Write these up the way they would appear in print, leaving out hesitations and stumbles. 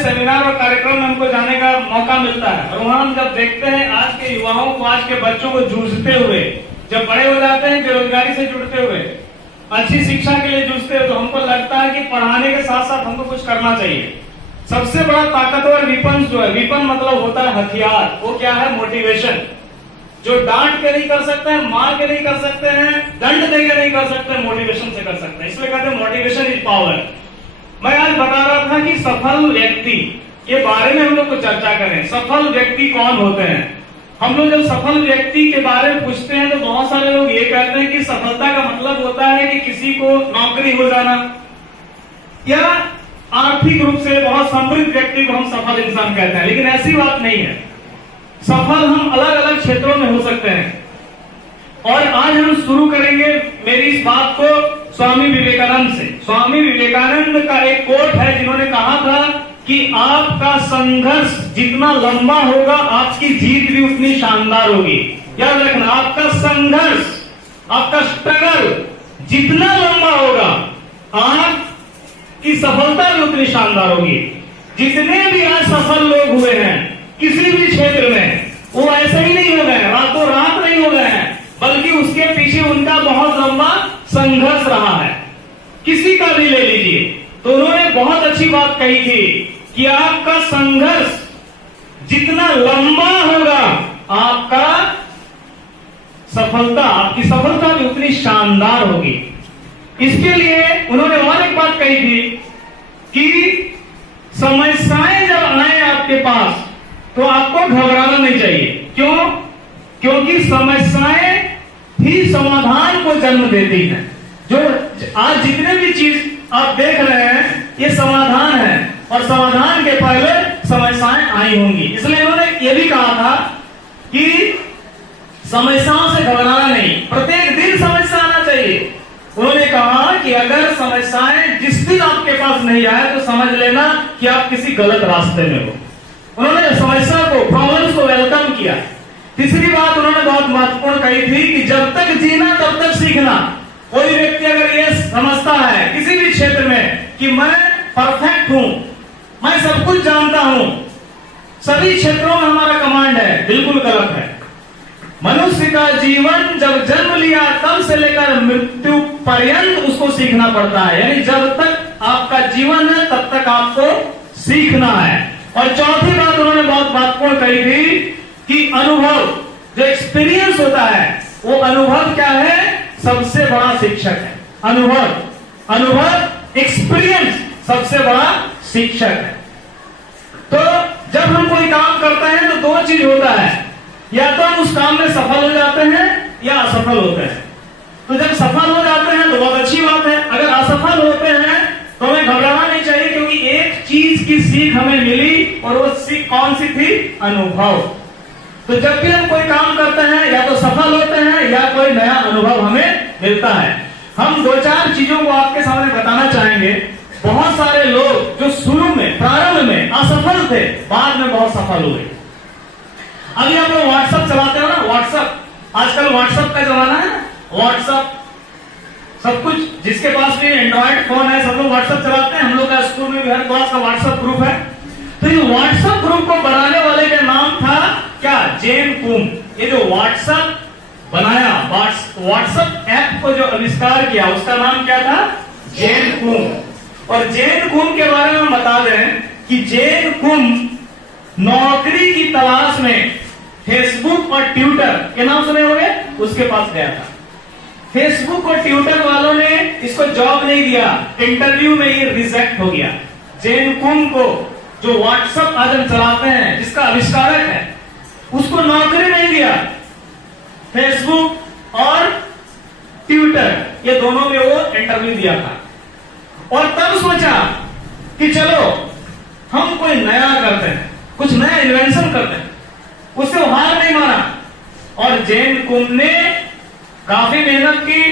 Seminar और कार्यक्रम में हमको जाने का मौका मिलता है और वहाँ हम जब देखते हैं आज के युवाओं को, आज के बच्चों को जूझते हुए, जब बड़े हो जाते हैं बेरोजगारी से जुड़ते हुए, अच्छी शिक्षा के लिए जूझते हुए, तो हमको लगता है कि पढ़ाने के साथ साथ हमको कुछ करना चाहिए। सबसे बड़ा ताकतवर विपन जो है, विपन मतलब होता है हथियार, वो क्या है? मोटिवेशन। जो डांट के नहीं कर सकते हैं, मार के नहीं कर सकते हैं, दंड दे के नहीं कर सकते हैं, मोटिवेशन से कर सकते हैं। इसलिए कहते हैं मोटिवेशन इज पावर। मैं आज बता रहा था कि सफल व्यक्ति के बारे में हम लोग को चर्चा करें। सफल व्यक्ति कौन होते हैं? हम लोग जब सफल व्यक्ति के बारे में पूछते हैं तो बहुत सारे लोग ये कहते हैं कि सफलता का मतलब होता है कि किसी को नौकरी हो जाना या आर्थिक रूप से बहुत समृद्ध व्यक्ति को हम सफल इंसान कहते हैं, लेकिन ऐसी बात नहीं है। सफल हम अलग अलग क्षेत्रों में हो सकते हैं। और आज हम शुरू करेंगे मेरी इस बात को स्वामी विवेकानंद से। स्वामी विवेकानंद का एक कोट है जिन्होंने कहा था कि आपका संघर्ष जितना लंबा होगा आपकी जीत भी उतनी शानदार होगी। याद रखना, आपका संघर्ष, आपका स्ट्रगल जितना लंबा होगा आपकी सफलता भी उतनी शानदार होगी। जितने भी आज सफल लोग हुए हैं किसी भी क्षेत्र में, वो ऐसे ही नहीं हो गए, रातों रात नहीं हो गए हैं, बल्कि उसके पीछे उनका बहुत लंबा संघर्ष रहा है। किसी का भी ले लीजिए तो उन्होंने बहुत अच्छी बात कही थी कि आपका संघर्ष जितना लंबा होगा आपका सफलता, आपकी सफलता भी उतनी शानदार होगी। इसके लिए उन्होंने और एक बात कही थी कि समस्याएं जब आए आपके पास तो आपको घबराना नहीं चाहिए। क्यों? क्योंकि समस्याएं ही समाधान को जन्म देती हैं। जो आज जितने भी चीज आप देख रहे हैं ये समाधान है, और समाधान के पहले समस्याएं आई होंगी। इसलिए उन्होंने ये भी कहा था कि समस्याओं से घबराना नहीं, प्रत्येक दिन समस्या आना चाहिए। उन्होंने कहा कि अगर समस्याएं जिस दिन आपके पास नहीं आए तो समझ लेना कि आप किसी गलत रास्ते में हो। उन्होंने समस्या को, प्रॉब्लम्स को वेलकम किया। तीसरी बात उन्होंने बहुत महत्वपूर्ण कही थी कि जब तक जीना तब तक सीखना। कोई व्यक्ति अगर ये समझता है किसी भी क्षेत्र में कि मैं परफेक्ट हूं, मैं सब कुछ जानता हूं, सभी क्षेत्रों में हमारा कमांड है, बिल्कुल गलत है। मनुष्य का जीवन जब जन्म लिया तब से लेकर मृत्यु पर्यंत उसको सीखना पड़ता है। यानी जब तक आपका जीवन है तब तक आपको सीखना है। और चौथी बात उन्होंने बहुत महत्वपूर्ण कही थी कि अनुभव, जो एक्सपीरियंस होता है, वो अनुभव क्या है? सबसे बड़ा शिक्षक है। अनुभव एक्सपीरियंस सबसे बड़ा शिक्षक है। तो जब हम कोई काम करते हैं तो दो चीज होता है, या तो हम उस काम में सफल हो जाते हैं या असफल होते हैं। तो जब सफल हो जाते हैं तो बहुत अच्छी बात है, अगर असफल होते हैं तो हमें घबराना नहीं चाहिए, क्योंकि एक चीज की सीख हमें मिली, और वो सीख कौन सी थी? अनुभव। तो जब भी हम कोई काम करते हैं या तो सफल होते हैं या कोई नया अनुभव हमें मिलता है। हम दो चार चीजों को आपके सामने बताना चाहेंगे। बहुत सारे लोग जो शुरू में, प्रारंभ में असफल थे, बाद में बहुत सफल हुए। अभी आप लोग व्हाट्सएप चलाते हो ना, व्हाट्सएप, आजकल व्हाट्सएप का जमाना है। व्हाट्सएप सब कुछ, जिसके पास भी एंड्रॉइड फोन है सब लोग व्हाट्सएप चलाते हैं। हम लोग का स्कूल में भी हर क्लास का व्हाट्सएप ग्रुप है। तो ये व्हाट्सएप ग्रुप को बनाने वाले का नाम था क्या? जेन कुम। ये जो व्हाट्सएप बनाया, व्हाट्सएप ऐप को जो आविष्कार किया, उसका नाम क्या था? जेन कुम। और जेन कुम के बारे में बता दें कि जेन कुम नौकरी की तलाश में फेसबुक और ट्विटर के नाम सुने होंगे, उसके पास गया था। फेसबुक और ट्विटर वालों ने इसको जॉब नहीं दिया, इंटरव्यू में ये रिजेक्ट हो गया। जेन कुम को, जो व्हाट्सएप आज हम चलाते हैं, जिसका आविष्कारक है, उसको नौकरी नहीं दिया। फेसबुक और ट्विटर ये दोनों में वो इंटरव्यू दिया था, और तब सोचा कि चलो हम कोई नया करते हैं, कुछ नया इन्वेंशन करते हैं। उससे वो हार नहीं माना, और जेन कुम ने काफी मेहनत की,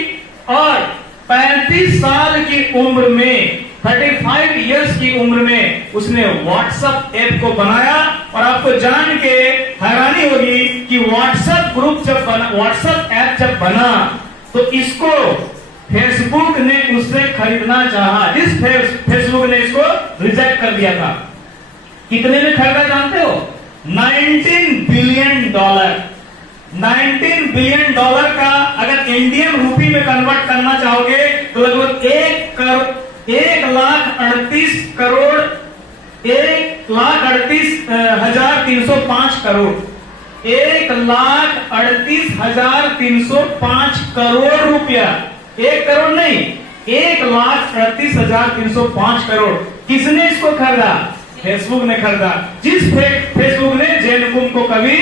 और 35 साल की उम्र में, 35 इयर्स की उम्र में उसने व्हाट्सएप ऐप को बनाया। और आपको जान के हैरानी होगी कि व्हाट्सएप ग्रुप जब बना, व्हाट्सएप ऐप जब बना, तो इसको फेसबुक ने उससे खरीदना चाहा, जिस फेसबुक ने इसको रिजेक्ट कर दिया था। कितने में खरीदा जानते हो? $19 बिलियन। $19 बिलियन का अगर इंडियन रूपी में कन्वर्ट करना चाहोगे तो लगभग 1,38,305 करोड़, 1,38,305 करोड़ रुपया। 1 करोड़ नहीं, 1,38,305 करोड़। किसने इसको खरीदा? फेसबुक ने खरीदा। जिस फेसबुक ने जेन कुंग को कभी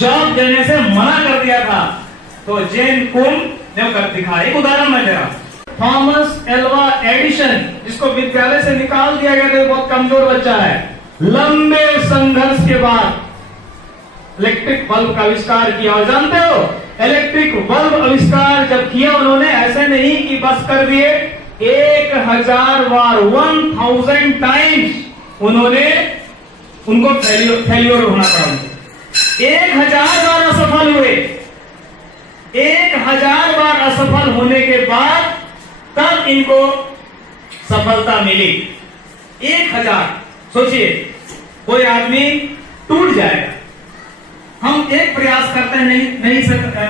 जॉब देने से मना कर दिया था, तो जेन कुंग ने कर दिखा। एक उदाहरण मैं दे रहा हूं, थॉमस एल्वा एडिशन, जिसको विद्यालय से निकाल दिया गया था, बहुत कमजोर बच्चा है। लंबे संघर्ष के बाद इलेक्ट्रिक बल्ब का आविष्कार किया। और जानते हो, इलेक्ट्रिक बल्ब आविष्कार जब किया उन्होंने, ऐसे नहीं कि बस कर दिए, 1000 बार 1000 टाइम्स उनको फेल्योर होना पड़ा। 1000 बार असफल हुए। 1000 बार असफल होने के बाद तब इनको सफलता मिली। 1000। सोचिए, कोई आदमी टूट जाएगा, हम एक प्रयास करते हैं,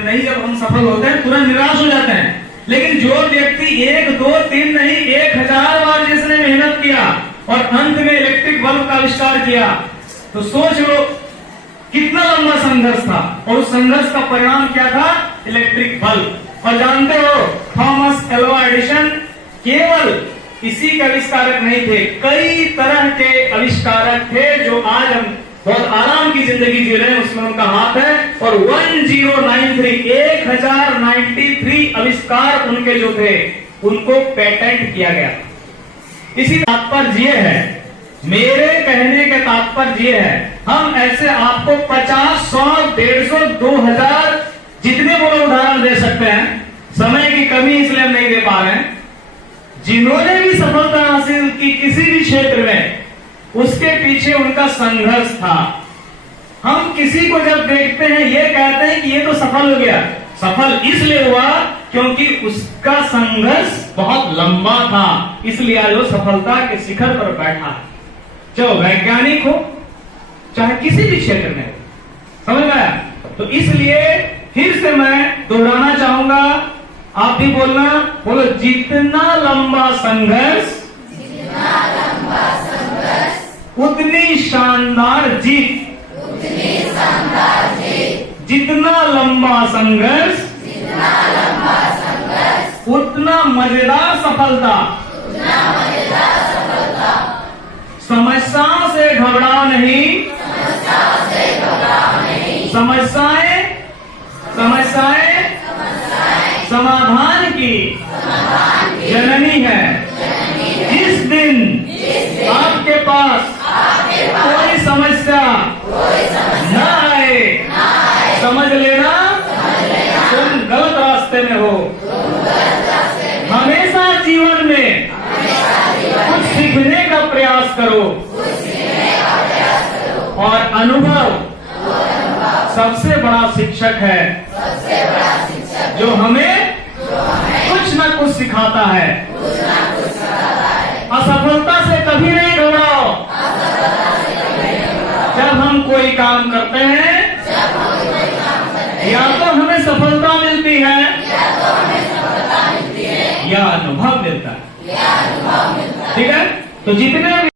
नहीं जब हम सफल होते हैं तुरंत निराश हो जाते हैं। लेकिन जो व्यक्ति 1, 2, 3 नहीं 1000 बार जिसने मेहनत किया और अंत में इलेक्ट्रिक बल्ब का आविष्कार किया, तो सोच लो कितना लंबा संघर्ष था। और उस संघर्ष का परिणाम क्या था? Electric bulb. और जानते हो, थॉमस एल्वा एडिशन केवल इसी के आविष्कारक नहीं थे, कई तरह के आविष्कारक थे जो आज हम बहुत आराम की जिंदगी जी रहे हैं, उसमें उनका हाथ है। और 1093 आविष्कार उनके जो थे उनको पेटेंट किया गया। इसी तात्पर्य ये है, मेरे कहने के तात्पर्य ये है, हम ऐसे आपको 50, 100, 150, 2000 जितने बोलो उदाहरण दे सकते हैं। समय की कमी इसलिए हम नहीं दे पा रहे हैं। जिन्होंने भी सफलता हासिल की किसी भी क्षेत्र में, उसके पीछे उनका संघर्ष था। हम किसी को जब देखते हैं ये कहते हैं कि ये तो सफल हो गया। सफल इसलिए हुआ क्योंकि उसका संघर्ष बहुत लंबा था, इसलिए आज वो सफलता के शिखर पर बैठा है। चाहे वैज्ञानिक हो, चाहे किसी भी क्षेत्र में हो। समझ में आया? तो इसलिए फिर से मैं दोहराना चाहूंगा, आप भी बोलना, बोलो, जितना लंबा संघर्ष उतनी शानदार जीत। जितना लंबा संघर्ष उतना मजेदार सफलता। समस्याओं से घबराओ नहीं, समस्याएं समाधान की जननी है। जिस दिन आपके पास कोई समस्या न आए, समझ लेना तुम गलत रास्ते में हो। हमेशा जीवन में कुछ सीखने का प्रयास करो और अनुभव सबसे बड़ा शिक्षक है, जो हमें कुछ न कुछ सिखाता है। असफलता से कभी नहीं घबराओ। जब हम कोई काम करते हैं, या तो हमें सफलता मिलती है या अनुभव मिलता है। ठीक है? तो जितने